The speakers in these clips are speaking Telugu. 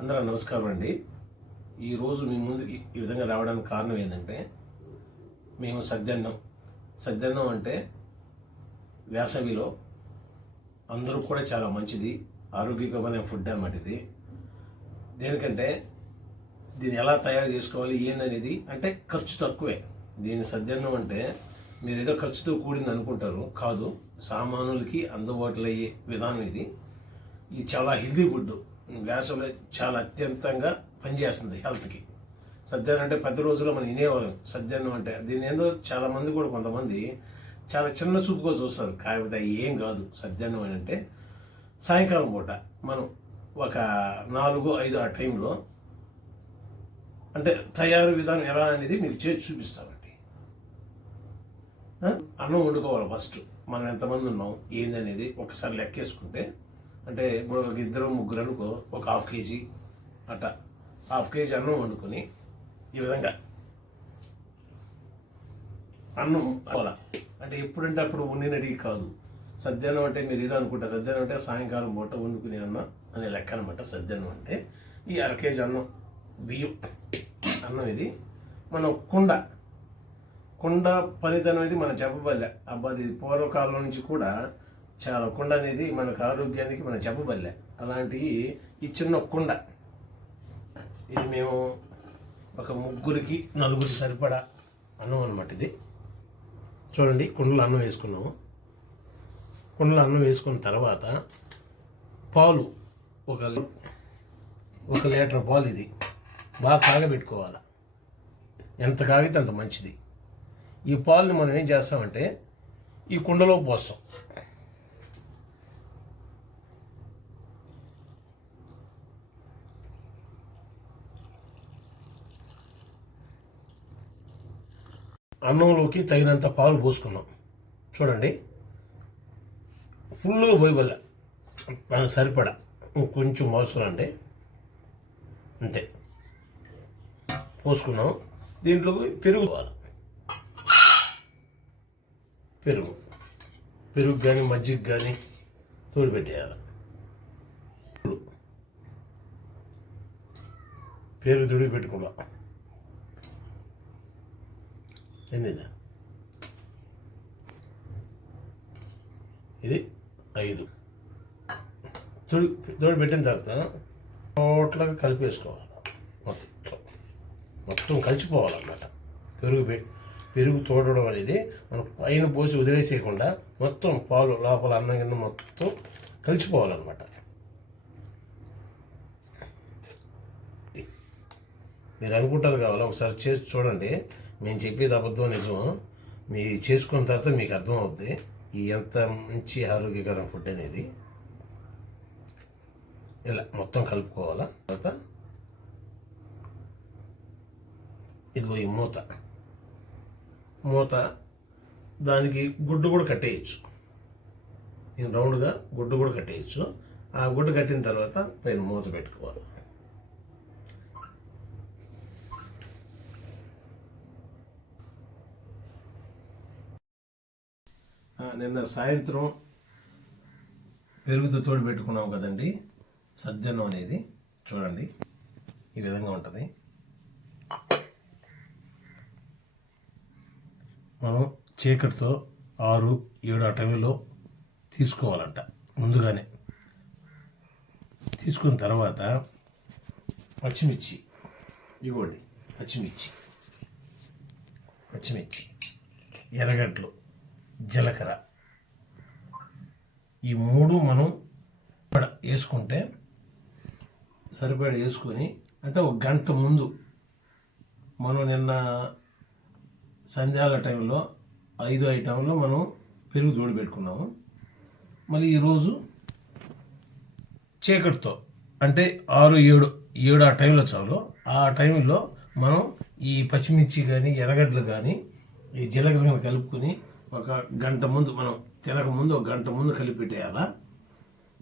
అందరూ నమస్కారం అండి. ఈరోజు మీ ముందుకి ఈ విధంగా రావడానికి కారణం ఏంటంటే మేము సద్యన్నం సద్యన్నం అంటే వేసవిలో అందరూ కూడా చాలా మంచిది ఆరోగ్యకరమైన ఫుడ్ అన్నమాట ఇది. దేనికంటే దీన్ని ఎలా తయారు చేసుకోవాలి ఏందనేది అంటే ఖర్చు తక్కువే. దీని సద్యన్నం అంటే మీరు ఏదో ఖర్చుతో కూడింది అనుకుంటారు కాదు. సామానులకి అందుబాటులో అయ్యే విధానం ఇది. ఇది చాలా హెల్దీ ఫుడ్ వేసవిలో చాలా అత్యంతంగా పనిచేస్తుంది హెల్త్కి. సద్యాన్నం అంటే పది రోజుల్లో మనం వినేవాళ్ళం. సద్యాన్నం అంటే దీని ఏందో చాలామంది కూడా కొంతమంది చాలా చిన్న చూపుగా చూస్తారు. కాకపోతే ఏం కాదు. సద్యాన్నం అని అంటే సాయంకాలం పూట మనం ఒక నాలుగు ఐదు ఆ టైంలో అంటే తయారు విధానం ఎలా అనేది మీకు చేసి చూపిస్తామండి. అన్నం వండుకోవాలి ఫస్ట్. మనం ఎంతమంది ఉన్నాం? ఏంది అనేది ఒకసారి లెక్కేసుకుంటే అంటే ఇప్పుడు ఒక ఇద్దరు ముగ్గురు అనుకో ఒక హాఫ్ కేజీ అట్ట. హాఫ్ కేజీ అన్నం వండుకొని ఈ విధంగా అన్నం అలా అంటే ఎప్పుడంటే అప్పుడు వండినది కాదు. సద్యానం అంటే మీరు ఏదో అనుకుంటా. సద్యానం అంటే సాయంకాలం పూట వండుకునే అన్నం అనే లెక్క అనమాట సద్యానం అంటే ఈ అర కేజీ అన్నం బియ్యం. అన్నం ఇది. మన కుండ. కుండ పనితనం అనేది మనం చెప్పబల్లే అబ్బాది పూర్వకాలం నుంచి కూడా చాలా కుండ అనేది మనకు ఆరోగ్యానికి మనం చెప్పబల్లే అలాంటివి ఈ చిన్న కుండ ఇది మేము ఒక ముగ్గురికి నలుగురికి సరిపడా అన్నం అనమాట ఇది. చూడండి కుండలో అన్నం వేసుకున్నాము. కుండలో అన్నం వేసుకున్న తర్వాత పాలు ఒక ఒక లీటర్ పాలు ఇది బాగా కాగబెట్టుకోవాలి. ఎంత కాగితే అంత మంచిది. ఈ పాలుని మనం ఏం చేస్తామంటే ఈ కుండలో పోస్తాం. అన్నంలోకి తగినంత పాలు పోసుకున్నాం. చూడండి. ఫుల్గా పోయిబల్ల సరిపడా. కొంచెం మోసం అండి అంతే. పోసుకున్నాం. దీంట్లోకి పెరుగు పోవాలి. పెరుగు. పెరుగు కానీ మజ్జిగ కానీ తోడిపెట్టేయాలి. పెరుగు. తోడి ఎనిమిది ఇది ఐదు. తోడి తోడు పెట్టిన తర్వాత టోటల్గా కలిపేసుకోవాలి. మొత్తం. మొత్తం కలిసిపోవాలన్నమాట. పెరుగు పెరుగు తోడడం అనేది మనం పైన పోసి వదిలేసేయకుండా మొత్తం పాలు లోపల అన్నం కింద మొత్తం కలిసిపోవాలన్నమాట. మీరు అనుకుంటారు కావాలి? ఒకసారి చేసి చూడండి. నేను చెప్పేది అబద్ధం నిజం. మీ చేసుకున్న తర్వాత మీకు అర్థమవుద్ది. ఈ ఎంత మంచి ఆరోగ్యకరం ఫుడ్ అనేది. ఇలా మొత్తం కలుపుకోవాలా? తర్వాత ఇదిగో ఈ మూత. మూత దానికి గుడ్డు కూడా కట్టేయచ్చు. రౌండ్గా గుడ్డు కూడా కట్టేయచ్చు. ఆ గుడ్డు కట్టిన తర్వాత పైన మూత పెట్టుకోవాలి. నిన్న సాయంత్రం పెరుగుతో తోడు పెట్టుకున్నాం కదండి. సద్దన్నం అనేది. చూడండి. ఈ విధంగా ఉంటుంది. మనం చీకటితో ఆరు ఏడు అటవీలో తీసుకోవాలంట. ముందుగానే. తీసుకున్న తర్వాత పచ్చిమిర్చి. ఇవ్వండి. పచ్చిమిర్చి. పచ్చిమిర్చి. ఎర్రగడ్డలు. జీలకర్ర. ఈ మూడు మనం ఇక్కడ వేసుకుంటే సరిపడా వేసుకొని అంటే ఒక గంట ముందు మనం నిన్న సంధ్యాల టైంలో ఐదు ఐటంలో మనం పెరుగు తోడు పెట్టుకున్నాము. మళ్ళీ ఈరోజు చీకటితో అంటే ఆరు ఏడు ఏడు ఆ టైంలో చాలు. ఆ టైంలో మనం ఈ పచ్చిమిర్చి కానీ ఎర్రగడ్డలు కానీ ఈ జీలకర్ర కానీ కలుపుకొని ఒక గంట ముందు మనం తినక ముందు ఒక గంట ముందు కలిపెట్టేయాలా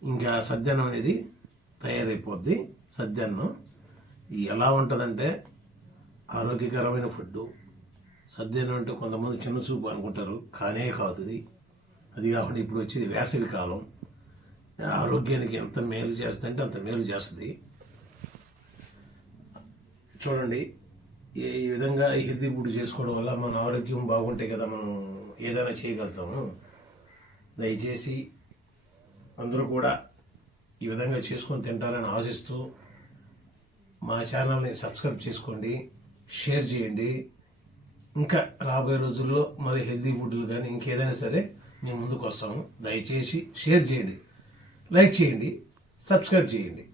ఇంకా సద్యాన్నం అనేది తయారైపోద్ది. సద్యాన్నం ఎలా ఉంటుందంటే ఆరోగ్యకరమైన ఫుడ్డు. సద్యాన్నం అంటే కొంతమంది చిన్న చూపు అనుకుంటారు కానే కాదు ఇది. అది కాకుండా ఇప్పుడు వచ్చేది వేసవి కాలం. ఆరోగ్యానికి ఎంత మేలు చేస్తుందంటే అంత మేలు చేస్తుంది. చూడండి ఈ ఈ విధంగా ఈ హెల్తీ ఫుడ్ చేసుకోవడం వల్ల మన ఆరోగ్యం బాగుంటే కదా మనం ఏదైనా చేయగలుగుతాము. దయచేసి అందరూ కూడా ఈ విధంగా చేసుకొని తింటారని ఆశిస్తూ మా ఛానల్ని సబ్స్క్రైబ్ చేసుకోండి షేర్ చేయండి. ఇంకా రాబోయే రోజుల్లో మరి హెల్తీ ఫుడ్లు కానీ ఇంకేదైనా సరే మేము ముందుకు వస్తాము. దయచేసి షేర్ చేయండి లైక్ చేయండి సబ్స్క్రైబ్ చేయండి.